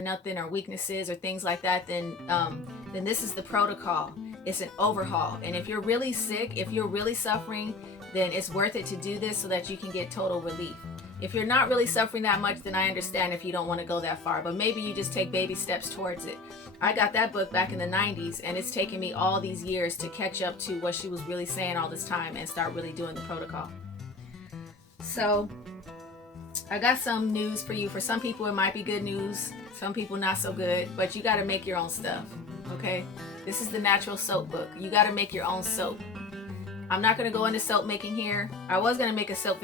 nothing or weaknesses or things like that, then this is the protocol. It's an overhaul. And if you're really sick, if you're really suffering, then it's worth it to do this so that you can get total relief. If you're not really suffering that much, then I understand if you don't want to go that far, but maybe you just take baby steps towards it. I got that book back in the 90s, and it's taken me all these years to catch up to what she was really saying all this time and start really doing the protocol. So I got some news for you. For some people it might be good news, some people not so good, but you got to make your own stuff, okay? This is the natural soap book. You got to make your own soap. I'm not going to go into soap making here. I was going to make a soap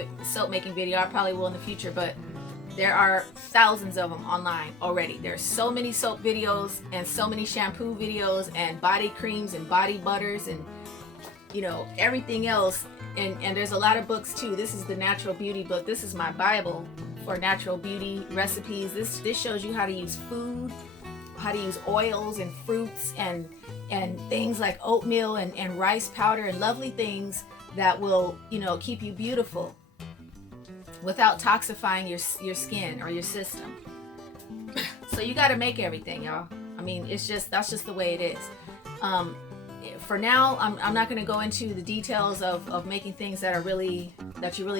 making video. I probably will in the future, but there are thousands of them online already. There's so many soap videos and so many shampoo videos and body creams and body butters and, you know, everything else. And there's a lot of books too. This is the natural beauty book. This is my Bible for natural beauty recipes. This shows you how to use food, how to use oils and fruits and things like oatmeal and rice powder and lovely things that will, you know, keep you beautiful without toxifying your skin or your system. So you got to make everything, y'all. I mean, that's just the way it is. For now, I'm not going to go into the details of making things that you're really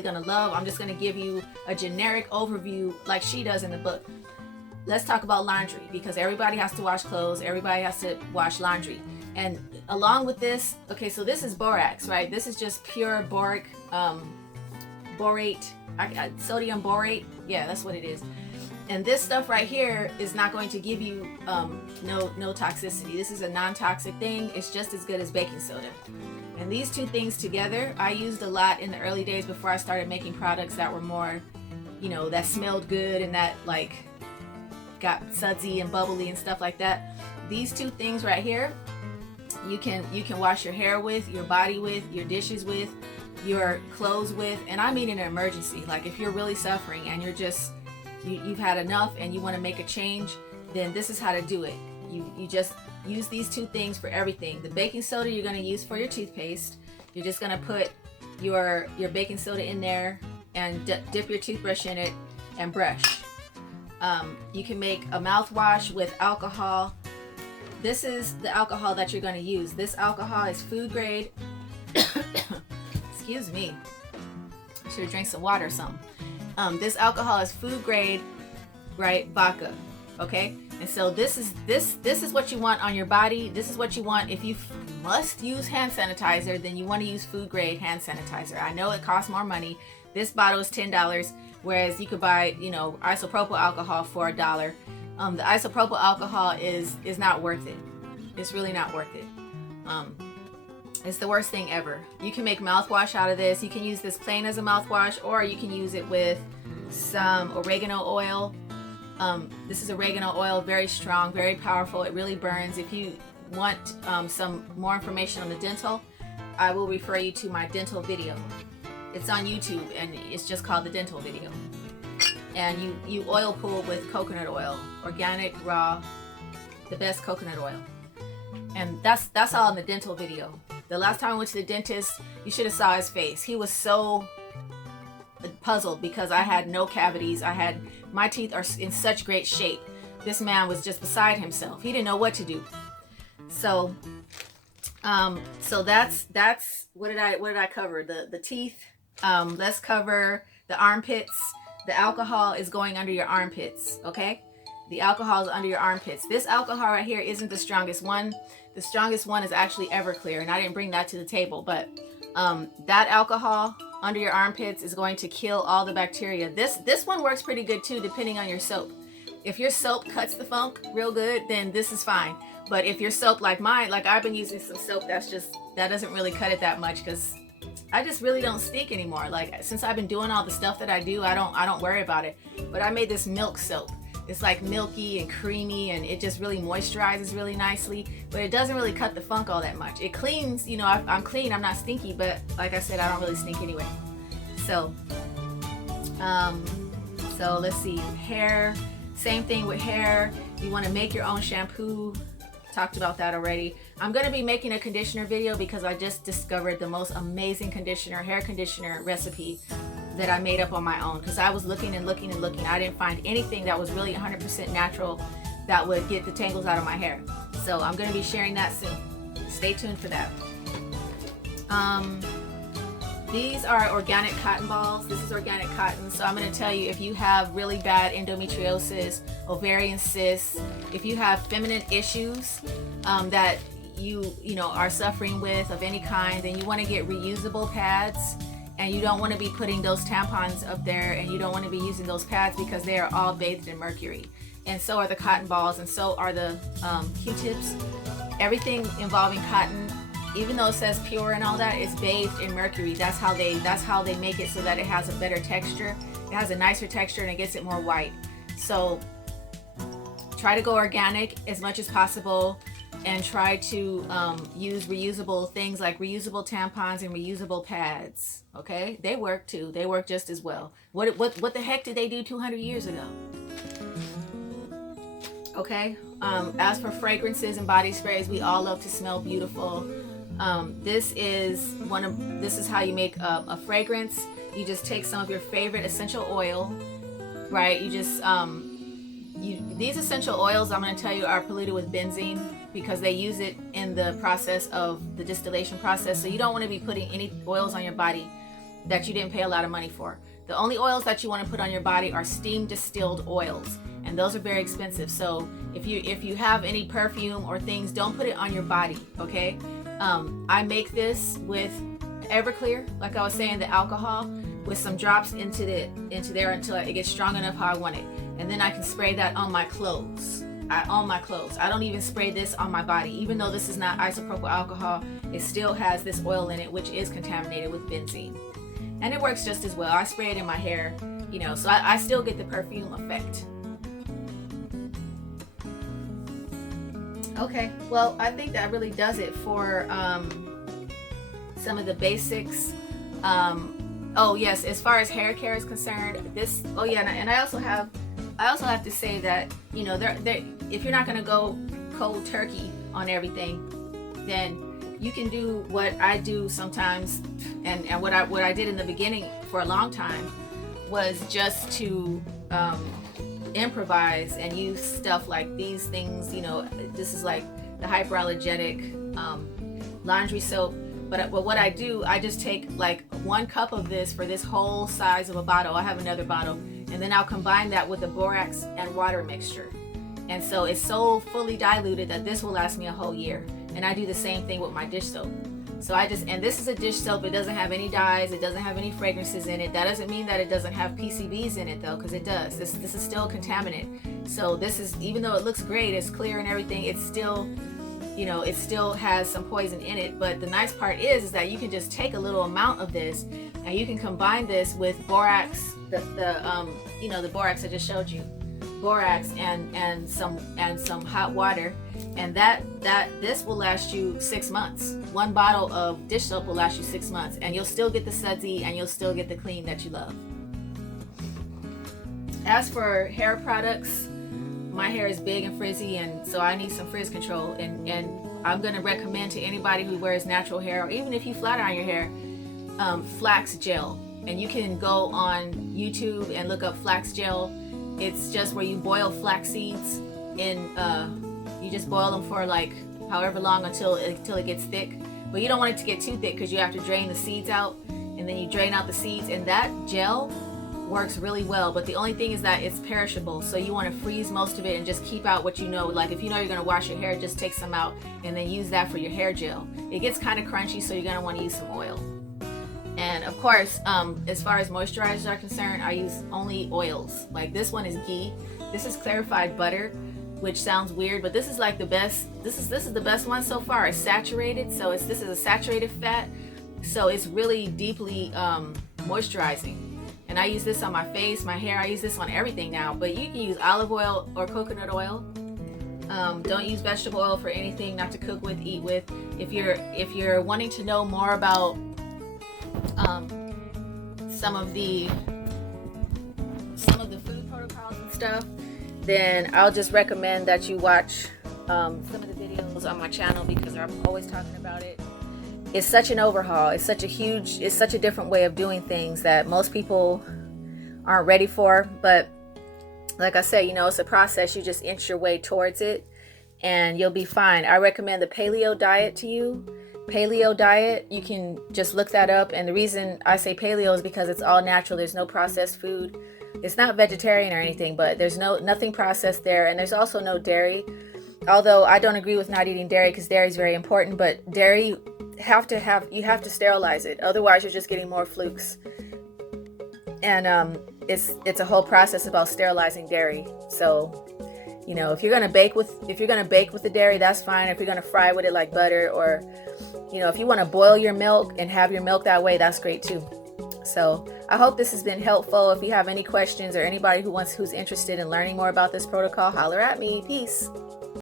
going to love. I'm just going to give you a generic overview like she does in the book. Let's talk about laundry, because everybody has to wash clothes. Everybody has to wash laundry. And along with this, okay, so this is borax, right? This is just pure borate, sodium borate. Yeah, that's what it is. And this stuff right here is not going to give you no toxicity. This is a non-toxic thing. It's just as good as baking soda. And these two things together, I used a lot in the early days before I started making products that were more, you know, that smelled good and that like got sudsy and bubbly and stuff like that. These two things right here, you can wash your hair with, your body with, your dishes with, your clothes with, and I mean in an emergency. Like if you're really suffering and you've had enough and you want to make a change, then this is how to do it. You just use these two things for everything. The baking soda you're going to use for your toothpaste. You're just going to put your baking soda in there and dip your toothbrush in it and brush. You can make a mouthwash with alcohol. This is the alcohol that you're going to use. This alcohol is food grade. Excuse me. I should have drank some water or something. This alcohol is food grade, right? Vodka. Okay. And so this is what you want on your body. This is what you want. If you must use hand sanitizer, then you want to use food grade hand sanitizer. I know it costs more money. This bottle is $10. Whereas you could buy, you know, isopropyl alcohol for $1. The isopropyl alcohol is not worth it. It's really not worth it. It's the worst thing ever. You can make mouthwash out of this. You can use this plain as a mouthwash, or you can use it with some oregano oil. This is oregano oil, very strong, very powerful. It really burns. If you want some more information on the dental, I will refer you to my dental video. It's on YouTube and it's just called the dental video. And you oil pull with coconut oil, organic, raw, the best coconut oil. And that's all in the dental video. The last time I went to the dentist, you should have saw his face. He was so puzzled because I had no cavities. My teeth are in such great shape. This man was just beside himself. He didn't know what to do. So that's what did I cover? The teeth. Let's cover the armpits. The alcohol is going under your armpits, okay? The alcohol is under your armpits. This alcohol right here isn't the strongest one. The strongest one is actually Everclear, and I didn't bring that to the table, but that alcohol under your armpits is going to kill all the bacteria. This one works pretty good too, depending on your soap. If your soap cuts the funk real good, then this is fine. But if your soap like mine, like I've been using some soap that doesn't really cut it that much, because I just really don't stink anymore. Like since I've been doing all the stuff that I do, I don't worry about it. But I made this milk soap. It's like milky and creamy, and it just really moisturizes really nicely, but it doesn't really cut the funk all that much. It cleans, you know, I'm clean, I'm not stinky, but like I said, I don't really stink anyway. So let's see, hair, same thing with hair. You want to make your own shampoo. Talked about that already. I'm going to be making a conditioner video because I just discovered the most amazing hair conditioner recipe that I made up on my own, because I was looking and looking and looking. I didn't find anything that was really 100% natural that would get the tangles out of my hair. So I'm going to be sharing that soon. Stay tuned for that. These are organic cotton balls. This is organic cotton. So I'm going to tell you, if you have really bad endometriosis, ovarian cysts, if you have feminine issues that you know are suffering with of any kind, then you want to get reusable pads, and you don't want to be putting those tampons up there, and you don't want to be using those pads because they are all bathed in mercury. And so are the cotton balls, and so are the Q-tips. Everything involving cotton, even though it says pure and all that, is bathed in mercury. That's how they make it so that it has a better texture. It has a nicer texture and it gets it more white. So try to go organic as much as possible, and try to use reusable things like reusable tampons and reusable pads. Okay, they work too. They work just as well. What the heck did they do 200 years ago? Okay. As for fragrances and body sprays, we all love to smell beautiful. This is how you make a fragrance. You just take some of your favorite essential oil, right? You just these essential oils, I'm going to tell you, are polluted with benzene because they use it in the process of the distillation process. So you don't want to be putting any oils on your body that you didn't pay a lot of money for. The only oils that you want to put on your body are steam distilled oils, and those are very expensive. So if you have any perfume or things, don't put it on your body, okay? I make this with Everclear, like I was saying, the alcohol, with some drops into there until it gets strong enough how I want it, and then I can spray that on my clothes. On my clothes. I don't even spray this on my body. Even though this is not isopropyl alcohol, it still has this oil in it, which is contaminated with benzene, and it works just as well. I spray it in my hair, you know, so I still get the perfume effect. Okay, well, I think that really does it for some of the basics. Oh yes, as far as hair care is concerned, and I also have to say that, you know, if you're not going to go cold turkey on everything, then you can do what I do sometimes, and what I did in the beginning for a long time was just to improvise and use stuff like these things. You know, this is like the hyperallergenic laundry soap, but what I do, I just take like 1 cup of this for this whole size of a bottle. I have another bottle, and then I'll combine that with the borax and water mixture, and so it's so fully diluted that this will last me a whole year. And I do the same thing with my dish soap. So and this is a dish soap. It doesn't have any dyes. It doesn't have any fragrances in it. That doesn't mean that it doesn't have PCBs in it though, because it does. This is still a contaminant. So this is, even though it looks great, it's clear and everything, it's still, you know, it still has some poison in it. But the nice part is that you can just take a little amount of this, and you can combine this with borax, the borax I just showed you, borax and some hot water, and this will last you 6 months. 1 bottle of dish soap will last you 6 months, and you'll still get the sudsy and you'll still get the clean that you love. As for hair products, my hair is big and frizzy, and so I need some frizz control, and I'm going to recommend to anybody who wears natural hair, or even if you flat iron your hair, flax gel. And you can go on YouTube and look up flax gel. It's just where you boil flax seeds you just boil them for like however long until it gets thick. But you don't want it to get too thick because you have to drain the seeds out, and then you drain out the seeds, and that gel works really well. But the only thing is that it's perishable, so you want to freeze most of it and just keep out what you know. Like if you know you're going to wash your hair, just take some out and then use that for your hair gel. It gets kind of crunchy, so you're going to want to use some oil. And of course, as far as moisturizers are concerned, I use only oils. Like this one is ghee. This is clarified butter, which sounds weird, but this is like the best. This is the best one so far. It's saturated, so this is a saturated fat, so it's really deeply moisturizing. And I use this on my face, my hair. I use this on everything now. But you can use olive oil or coconut oil. Don't use vegetable oil for anything, not to cook with, eat with. If you're wanting to know more about some of the food protocols and stuff, then I'll just recommend that you watch some of the videos on my channel, because I'm always talking about it. It's such an overhaul. It's such a different way of doing things that most people aren't ready for. But Like I said, you know, it's a process. You just inch your way towards it and you'll be fine. I recommend the paleo diet to you. Paleo diet, you can just look that up. And the reason I say paleo is because it's all natural. There's no processed food. It's not vegetarian or anything, but there's nothing processed there. And there's also no dairy. Although I don't agree with not eating dairy because dairy is very important, but dairy you have to sterilize it. Otherwise you're just getting more flukes. And it's a whole process about sterilizing dairy. So, you know, if you're gonna bake with the dairy, that's fine. If you're gonna fry with it like butter, or, you know, if you want to boil your milk and have your milk that way, that's great too. So I hope this has been helpful. If you have any questions or anybody who's interested in learning more about this protocol, holler at me. Peace.